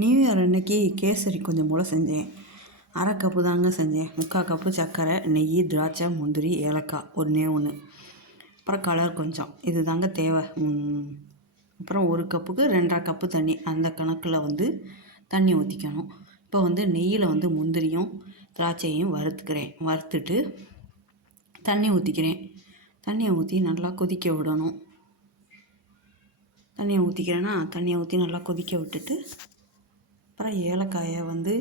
New year அன்னைக்கு கேசரி கொஞ்சம் போல் செஞ்சேன். அரை கப்பு தாங்க செஞ்சேன். முக்கால் கப்பு சர்க்கரை நெய் திராட்சை முந்திரி ஏலக்காய் ஒன்றே ஒன்று அப்புறம் கலர் கொஞ்சம். இது தாங்க தேவை. அப்புறம் ஒரு கப்புக்கு ரெண்டரை கப்பு தண்ணி. அந்த கணக்கில் வந்து தண்ணி ஊற்றிக்கணும் இப்போ வந்து நெய்யில் வந்து முந்திரியும் திராட்சையும் வறுத்துக்கிறேன். வறுத்துட்டு தண்ணி ஊற்றிக்கிறேன் தண்ணியை ஊற்றி நல்லா கொதிக்க விடணும். தண்ணியை ஊற்றிக்கிறேன்னா தண்ணியை ஊற்றி நல்லா கொதிக்க விட்டுட்டு அப்புறம் ஏலக்காயை வந்து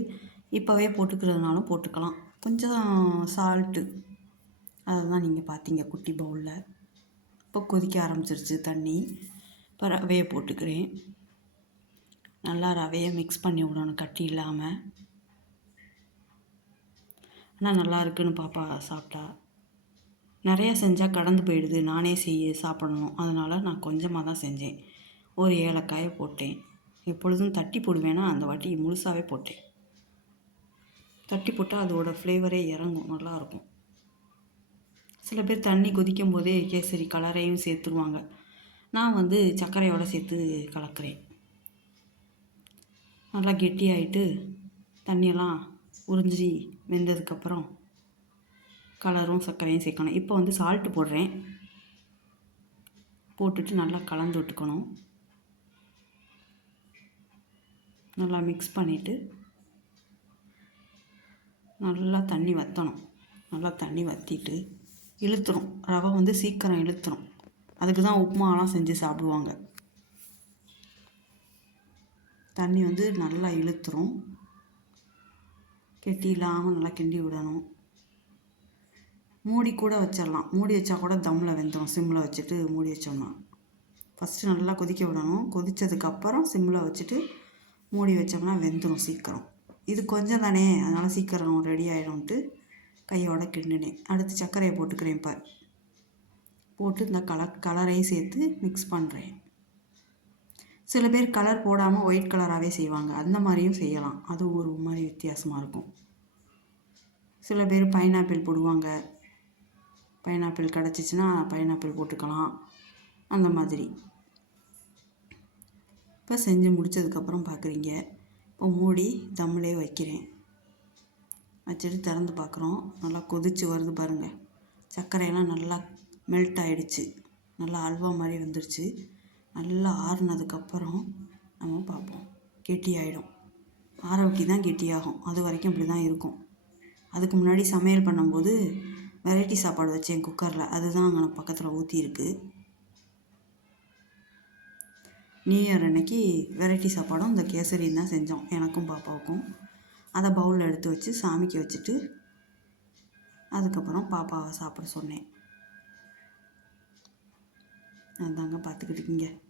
இப்போவே போட்டுக்கிறதுனாலும் போட்டுக்கலாம். கொஞ்சம் சால்ட்டு அதை தான் நீங்கள் பார்த்தீங்க குட்டி பவுலில் இப்போ கொதிக்க ஆரம்பிச்சிருச்சு தண்ணி. இப்போ ரவையை போட்டுக்கிறேன். நல்லா ரவையை மிக்ஸ் பண்ணி விடணும் கட்டி இல்லாமல் ஆனால் நல்லா இருக்குன்னு பாப்பா சாப்பிட்டா. நிறையா செஞ்சால் கடந்து போயிடுது. நானே செய்ய சாப்பிடணும். அதனால் நான் கொஞ்சமாக தான் செஞ்சேன். ஒரு ஏலக்காயை போட்டேன். எப்பொழுதும் தட்டி போடுவேன்னா அந்த வாட்டி முழுசாகவே போட்டேன். தட்டி போட்டால் அதோட ஃப்ளேவரே இறங்கும். நல்லாயிருக்கும் சில பேர் தண்ணி கொதிக்கும் போதே கேசரி கலரையும் சேர்த்துருவாங்க. நான் வந்து சர்க்கரையோடு சேர்த்து கலக்கிறேன். நல்லா கெட்டியாயிட்டு தண்ணியெல்லாம் உறிஞ்சி வெந்ததுக்கப்புறம் கலரும் சர்க்கரையும் சேர்க்கணும். இப்போ வந்து சால்ட்டு போடுறேன். போட்டுட்டு நல்லா கலந்து விட்டுக்கணும். நல்லா மிக்ஸ் பண்ணிவிட்டு நல்லா தண்ணி வற்றணும் நல்லா தண்ணி வற்றிட்டு இழுத்துரும். ரவை வந்து சீக்கிரம் இழுத்துரும். அதுக்கு தான் உப்புமாலாம் செஞ்சு சாப்பிடுவாங்க. தண்ணி வந்து நல்லா இழுத்துரும். கெட்டி இல்லாமல் நல்லா கிண்டி விடணும். மூடி கூட வச்சிடலாம். மூடி வச்சா கூட தம்மில் வெந்துடும் சிம்மில் வச்சுட்டு மூடி வச்சோம்னா. ஃபஸ்ட்டு நல்லா கொதிக்க விடணும். கொதித்ததுக்கப்புறம் சிம்மில் வச்சுட்டு மூடி வச்சோம்னா வெந்துடும் சீக்கிரம். இது கொஞ்சம் தானே அதனால் சீக்கிரம் ரெடி ஆகிடும்ட்டு கையோட கிண்டினேன் அடுத்து சர்க்கரையை போட்டுக்கிறேன் இப்போ போட்டு இந்த கலர் கலரையும் சேர்த்து மிக்ஸ் பண்ணுறேன் சில பேர் கலர் போடாமல் ஒயிட் கலராகவே செய்வாங்க. அந்த மாதிரியும் செய்யலாம். அது ஒரு மாதிரி வித்தியாசமாக இருக்கும். சில பேர் பைனாப்பிள் போடுவாங்க. பைனாப்பிள் கிடச்சிச்சின்னா பைனாப்பிள் போட்டுக்கலாம். அந்த மாதிரி. இப்போ செஞ்சு முடித்ததுக்கப்புறம் பார்க்குறீங்க இப்போ மூடி தம்மிலே வைக்கிறேன். வச்சுட்டு திறந்து பார்க்குறோம் நல்லா கொதித்து வருது பாருங்கள் சர்க்கரையெல்லாம் நல்லா மெல்ட் ஆகிடுச்சு நல்லா அல்வா மாதிரி வந்துடுச்சு நல்லா ஆறுனதுக்கப்புறம் நம்ம பார்ப்போம். கெட்டியாயிடும் ஆரோக்கி தான் கெட்டியாகும். அது வரைக்கும் இப்படி தான் இருக்கும். அதுக்கு முன்னாடி சமையல் பண்ணும்போது வெரைட்டி சாப்பாடு வச்சேன் குக்கரில் அதுதான் அங்கே பக்கத்தில் ஊற்றியிருக்கு நியூ இயர் அன்னைக்கு வெரைட்டி சாப்பாடும் இந்த கேசரியும் தான் செஞ்சோம் எனக்கும் பாப்பாவுக்கும். அதை பவுலில் எடுத்து வச்சு சாமிக்கு வச்சுட்டு அதுக்கப்புறம் பாப்பாவை சாப்பிட சொன்னேன். அதாங்க பார்த்துக்கிட்டு இருக்கீங்க.